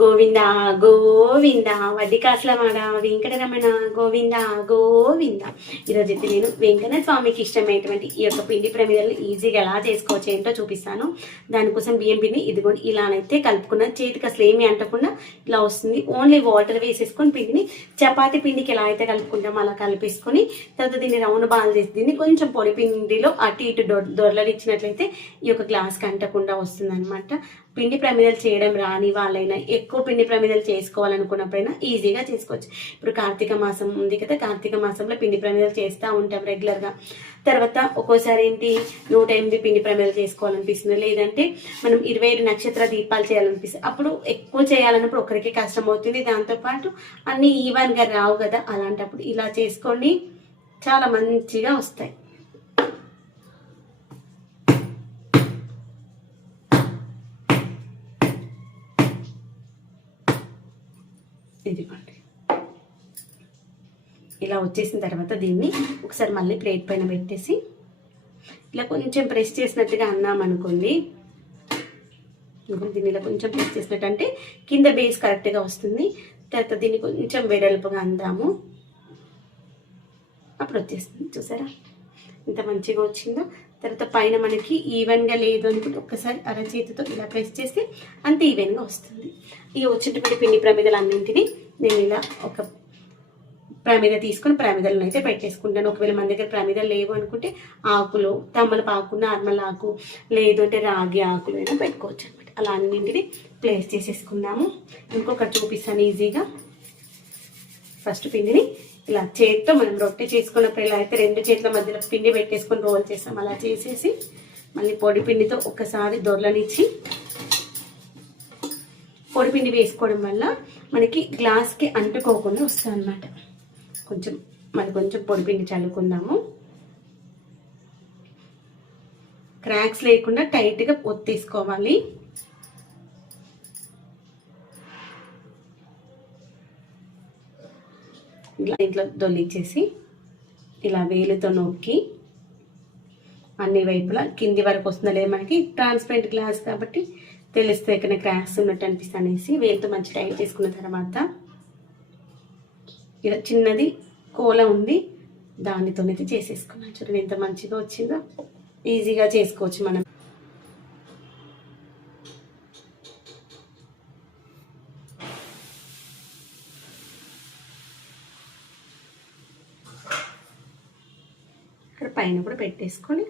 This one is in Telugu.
గోవింద గోవింద వడ్డీ కాసులవాడ వెంకటరమణ గోవింద గోవింద. ఈరోజు అయితే నేను వెంకన్న స్వామికి ఇష్టమైనటువంటి ఈ యొక్క పిండి ప్రమిదలను ఈజీగా ఎలా చేసుకోవచ్చు ఏంటో చూపిస్తాను. దానికోసం బియ్యం పిండి ఇదిగోండి ఇలానైతే కలుపుకున్న చేతికి అసలు ఏమీ అంటకుండా ఇలా వస్తుంది. ఓన్లీ వాటర్ వేసేసుకొని పిండిని చపాతీ పిండికి ఎలా అయితే కలుపుకుంటామో అలా కలిపేసుకొని తర్వాత దీన్ని రౌండ్ బాల్ చేసి దీన్ని కొంచెం పొడి పిండిలో అటు ఇటు దొరలలు ఇచ్చినట్లయితే ఈ యొక్క గ్లాస్కి అంటకుండా వస్తుంది అనమాట. పిండి ప్రమిదలు చేయడం రాని వాళ్ళైనా ఎక్కువ పిండి ప్రమిదలు చేసుకోవాలనుకున్నప్పుడైనా ఈజీగా చేసుకోవచ్చు. ఇప్పుడు కార్తీక మాసం ఉంది కదా, కార్తీక మాసంలో పిండి ప్రమిదలు చేస్తూ ఉంటాం రెగ్యులర్గా. తర్వాత ఒక్కోసారి ఏంటి 108 పిండి ప్రమిదలు చేసుకోవాలనిపిస్తుంది, లేదంటే మనం 27 నక్షత్ర దీపాలు చేయాలనిపిస్తుంది. అప్పుడు ఎక్కువ చేయాలన్నప్పుడు ఒకరికి కష్టం అవుతుంది, దాంతోపాటు అన్నీ ఈవెన్గా రావు కదా. అలాంటప్పుడు ఇలా చేసుకోండి, చాలా మంచిగా వస్తాయి. ఇదిగోండి ఇలా వచ్చేసిన తర్వాత దీన్ని ఒకసారి మళ్ళీ ప్లేట్ పైన పెట్టేసి ఇలా కొంచెం ప్రెస్ చేసినట్టుగా అన్నామనుకోండి. దీన్ని ఇలా కొంచెం ప్రెస్ చేసినట్టు అంటే కింద బేస్ కరెక్ట్గా వస్తుంది. తర్వాత దీన్ని కొంచెం వెడల్పుగా అందాము, అప్పుడు వచ్చేస్తుంది. చూసారా ఇంత మంచిగా వచ్చిందో. తర్వాత పైన మనకి ఈవెన్గా లేదు అనుకుంటే ఒక్కసారి అరచేతితో ఇలా ప్రెస్ చేస్తే అంత ఈవెన్గా వస్తుంది. ఈ వచ్చినటువంటి పిండి ప్రమిదలు అన్నింటినీ నేను ఇలా ఒక ప్రమిద తీసుకొని ప్రమిదలను అయితే పెట్టేసుకుంటాను. ఒకవేళ మన దగ్గర ప్రమిదలు లేవు అనుకుంటే ఆకులు, తమలపాకు, నార్మల్ ఆకు, లేదు అంటే రాగి ఆకులు అయినా పెట్టుకోవచ్చు అనమాట. అలా అన్నింటినీ ప్లేస్ చేసేసుకుందాము. ఇంకొకటి చూపిస్తాను ఈజీగా. ఫస్ట్ పిండిని ఇలా చేతితో మనం రొట్టె చేసుకున్నప్పుడు ఇలా అయితే 2 చేతుల మధ్యలో పిండి పెట్టేసుకొని రోల్ చేస్తాం. అలా చేసేసి మళ్ళీ పొడి పిండితో ఒక్కసారి దొరలనిచ్చి పొడి పిండి వేసుకోవడం వల్ల మనకి గ్లాస్కి అంటుకోకుండా వస్తుంది అన్నమాట. కొంచెం పొడి పిండి చల్లుకుందాము. క్రాక్స్ లేకుండా టైట్గా ఒత్తేసుకోవాలి. ఇలా ఇంట్లో దొల్లిచ్చేసి ఇలా వేలుతో నొక్కి అన్ని వైపులా కింది వరకు వస్తుందా లేదా, మనకి ట్రాన్స్పరెంట్ గ్లాస్ కాబట్టి తెలిస్తే ఎక్కడ క్రాక్స్ ఉన్నట్టు అనిపిస్తుంది అనేసి వేలుతో మంచి టైట్ చేసుకున్న తర్వాత ఇలా చిన్నది కోల ఉంది దానితోనైతే చేసేసుకున్నాను. చూడండి ఎంత మంచిగా వచ్చిందో. ఈజీగా చేసుకోవచ్చు మనం. పైన కూడా పెట్టేసుకొని